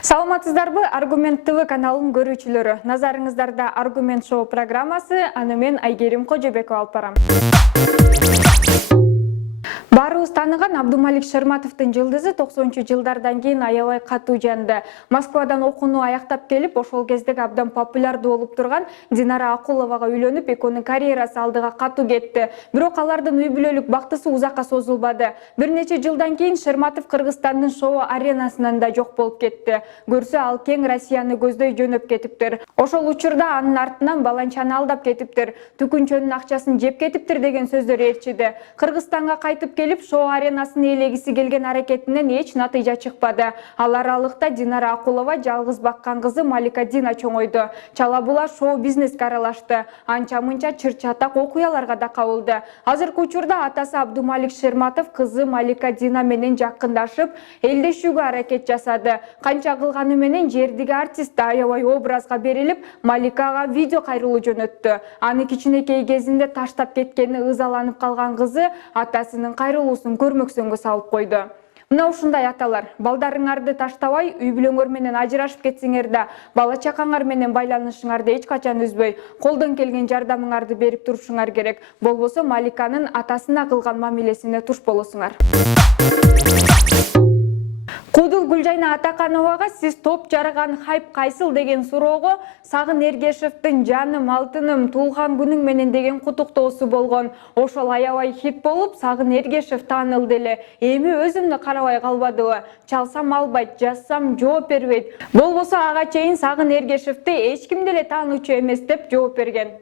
Саламатсыздарбы, Аргумент ТВ каналын көрүүчүлөрү. Назарыңыздарда Аргумент шоу программасы, аны мен Айгерим Кожобекова алып барам. Барыбыз тааныган Абдумалик Шерматовдун жылдызы 90-жылдардан кийин аябай катуу жанды. Москвадан окууну аяктап келип, ошол кездеги абдан популярдуу болуп турган Динара Акуловага үйлөнүп, экөөнүн карьерасы алдыга катуу кетти. Бирок алардын үй бүлөлүк бактысы узакка созулбады. Бир нече жылдан кийин Шерматов Кыргызстандын шоу аренасынан да жок болуп кетти. Көрсө ал кең Россияны көздөй жөнөп кетиптир. Ошол учурда анын артынан баланчаны алдап кетиптир, түкүнчөнүн акчасын жеп кетиптир деген сөздөр ээрчиди. Кыргызстанга кайтып келип, шоу аренасын ээлегиси келген аракетинен эч натыйжа чыкпады. Ал аралыкта Динара Акулова жалгыз баккан кызы Малика Дина чоңойду. Чала була шоу бизнеске аралашты. Анча-мынча чыр-чатак окуяларга да кабылды. Азыркы учурда атасы Абдумалик Шерматов кызы Малика Дина менен жакындашып, элдешүүгө аракет жасады. Канча кылганы менен жердиги артист аябай образга берилип, Маликага видео кайрылуу жөнөттү. Аны кичинекей кезинде таштап кеткени ызаланып калган кызы атасынын кайрылуусун көрмөксөнгө салып койду. Мына ушундай аталар, балдарыңарды таштабай, үй бүлөңөр менен ажырашып кетсеңер да, бала чакаңар менен байланышыңарды эч качан үзбөй, колдон келген жардамыңарды берип турушуңар керек. Болбосо Маликанын атасына кылган мамилесине туш болосуңар. Кудул Гүлжайна Атакановага сиз топ жарган хайп кайсыл деген суроого Сагын Эргешевдин жаным, алтыным, туулган күнүң менен деген куттуктоосу болгон. Ошол аябай хит болуп, Сагын Эргешев таанылды эле. Эми өзүмдү карабай калбадыбы? Чалсам албайт, жазсам жооп бербейт. Болбосо ага чейин Сагын Эргешевди эч ким деле таануучу эмес деп жооп берген.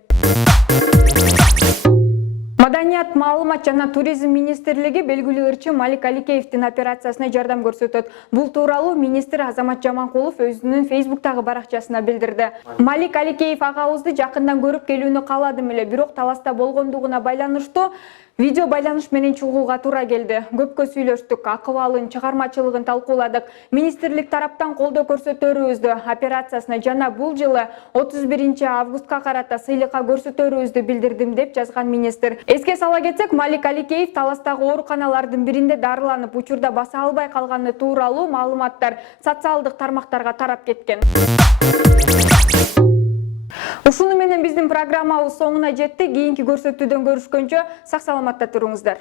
Маданият, маалымат жана туризм министрлиги белгилүү ырчы Малик Аликеевдин операциясына жардам көрсөтөт. Бул тууралуу министр Азамат Жаманкулов өзүнүн Фейсбуктагы баракчасына билдирди. Малик Аликеев агабызды жакындан көрүп келүүнү кааладым эле, бирок таласта болгондугуна байланыштуу видео байланыш менен чыгууга туура келди. Көпкө сүйлөштүк, акыбалын, чыгармачылыгын талкууладык. Министрлик тараптан колдоо көрсөтөрүбүздү, операциясына жана бул жылы 31-августка карата сыйлыкка көрсөтөрүбүздү билдирдим деп жазган министр. Эске сала кетсек, Малик Аликеев таластагы ооруканалардын биринде дарыланып, учурда баса албай калганы тууралуу маалыматтар социалдык тармактарга тарап кеткен. Ушуну менен биздин программабыз соңуна жетти. Кийинки көрсөтүүдөн көрүшкөнчө сак саламатта туруңуздар.